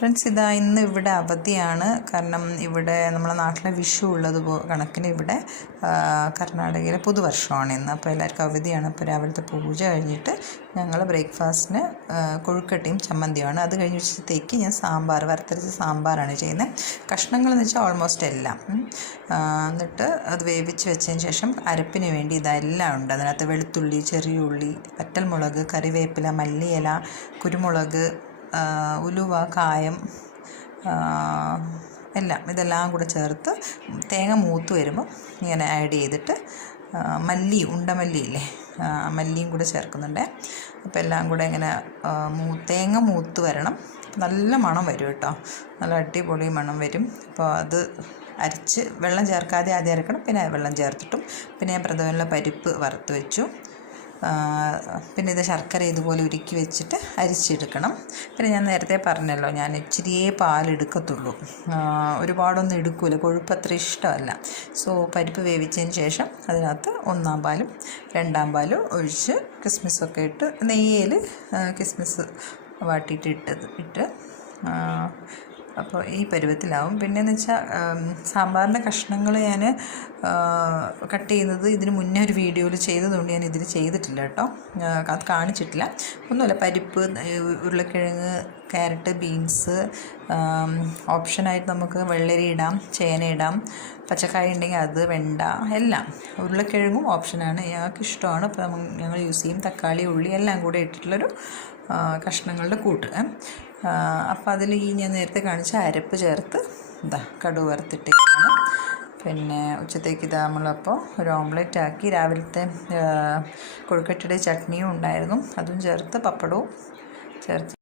Friends ഇതാ ഇന്ന് ഇവിടെ അവധിയാണ്. കാരണം ഇവിടെ നമ്മളെ നാട്ടിലെ വിഷു ഉള്ളത് കണക്കിന് ഇവിടെ കർണാടകയിലെ പുതുവർഷമാണ് ഇന്ന്. അപ്പോൾ എല്ലാവർക്കും അവധിയാണ്. അപ്പോൾ രാവിലത്തെ പൂജ കഴിഞ്ഞിട്ട് ഞങ്ങൾ ബ്രേക്ക്ഫാസ്റ്റിന് കൊഴുക്കട്ടയും ചമ്മന്തിയുമാണ്. അത് കഴിഞ്ഞ ഉച്ചത്തേക്ക് ഞാൻ സാമ്പാർ വറുത്തരച്ച സാമ്പാറാണ് ചെയ്യുന്നത്. കഷ്ണങ്ങൾ എന്ന് വെച്ചാൽ ഓൾമോസ്റ്റ് എല്ലാം. എന്നിട്ട് അത് വേവിച്ച് വെച്ചതിന് ശേഷം അരപ്പിന് വേണ്ടി ഇതെല്ലാം ഉണ്ട്. അതിനകത്ത് വെളുത്തുള്ളി ചെറിയ ഉള്ളി വറ്റൽമുളക് കറിവേപ്പില മല്ലിയില കുരുമുളക് ഉലുവ കായം എല്ലാം ഇതെല്ലാം കൂടെ ചേർത്ത് തേങ്ങ മൂത്ത് വരുമ്പോൾ ഇങ്ങനെ ആഡ് ചെയ്തിട്ട് മല്ലി ഉണ്ടമല്ലി ഇല്ലേ മല്ലിയും കൂടെ ചേർക്കുന്നുണ്ട്. അപ്പോൾ എല്ലാം കൂടെ ഇങ്ങനെ മൂ തേങ്ങ മൂത്ത് വരണം. നല്ല മണം വരും കേട്ടോ. നല്ല അടിപൊളി മണം വരും. അപ്പോൾ അത് അരച്ച് വെള്ളം ചേർക്കാതെ ആദ്യം അരക്കണം. പിന്നെ വെള്ളം ചേർത്തിട്ടും. പിന്നെ ഞാൻ പ്രഥമനുള്ള പരിപ്പ് വറുത്ത് വെച്ചു. പിന്നെ ഇത് ശർക്കര ഇതുപോലെ ഉരുക്കി വെച്ചിട്ട് അരിച്ചെടുക്കണം. പിന്നെ ഞാൻ നേരത്തെ പറഞ്ഞല്ലോ ഞാൻ ഇച്ചിരിയേ പാലെടുക്കത്തുള്ളൂ. ഒരുപാടൊന്നും എടുക്കില്ല കൊഴുപ്പ് അത്ര ഇഷ്ടമല്ല. സോ പരിപ്പ് വേവിച്ചതിന് ശേഷം അതിനകത്ത് ഒന്നാം പാലും രണ്ടാം പാലും ഒഴിച്ച് കിസ്മിസൊക്കെ ഇട്ട് നെയ്യിൽ കിസ്മിസ് വാട്ടിയിട്ട് ഇട്ടത് ഇട്ട് അപ്പോൾ ഈ പരുവത്തിലാവും. പിന്നെയെന്ന് വെച്ചാൽ സാമ്പാറിന്റെ കഷ്ണങ്ങൾ ഞാൻ കട്ട് ചെയ്യുന്നത് ഇതിന് മുന്നേ ഒരു വീഡിയോയിൽ ചെയ്തതുകൊണ്ട് ഞാൻ ഇതിൽ ചെയ്തിട്ടില്ല കേട്ടോ. അത് കാണിച്ചിട്ടില്ല. ഒന്നുമില്ല പരിപ്പ് ഉരുളക്കിഴങ്ങ് ക്യാരറ്റ് ബീൻസ് ഓപ്ഷനായിട്ട് നമുക്ക് വെള്ളരി ഇടാം ചേന ഇടാം പച്ചക്കായ ഉണ്ടെങ്കിൽ അത് വെണ്ട എല്ലാം. ഉരുളക്കിഴങ്ങും ഓപ്ഷനാണ്. ഞങ്ങൾക്ക് ഇഷ്ടമാണ്. അപ്പോൾ ഞങ്ങൾ യൂസ് ചെയ്യും. തക്കാളി ഉള്ളി എല്ലാം കൂടെ ഇട്ടിട്ടുള്ളൊരു കഷ്ണങ്ങളുടെ കൂട്ട്. അപ്പോൾ അതിൽ ഈ ഞാൻ നേരത്തെ കാണിച്ച അരപ്പ് ചേർത്ത് ഇതാ കടു വറുത്തിട്ടേക്കാണ്. പിന്നെ ഉച്ചത്തേക്ക് ഇതാ നമ്മളപ്പോൾ ഒരു ഓംലെറ്റ് ആക്കി രാവിലത്തെ കൊഴുക്കട്ടിയുടെ ചട്നിയും ഉണ്ടായിരുന്നു. അതും ചേർത്ത് പപ്പടവും ചേർത്ത്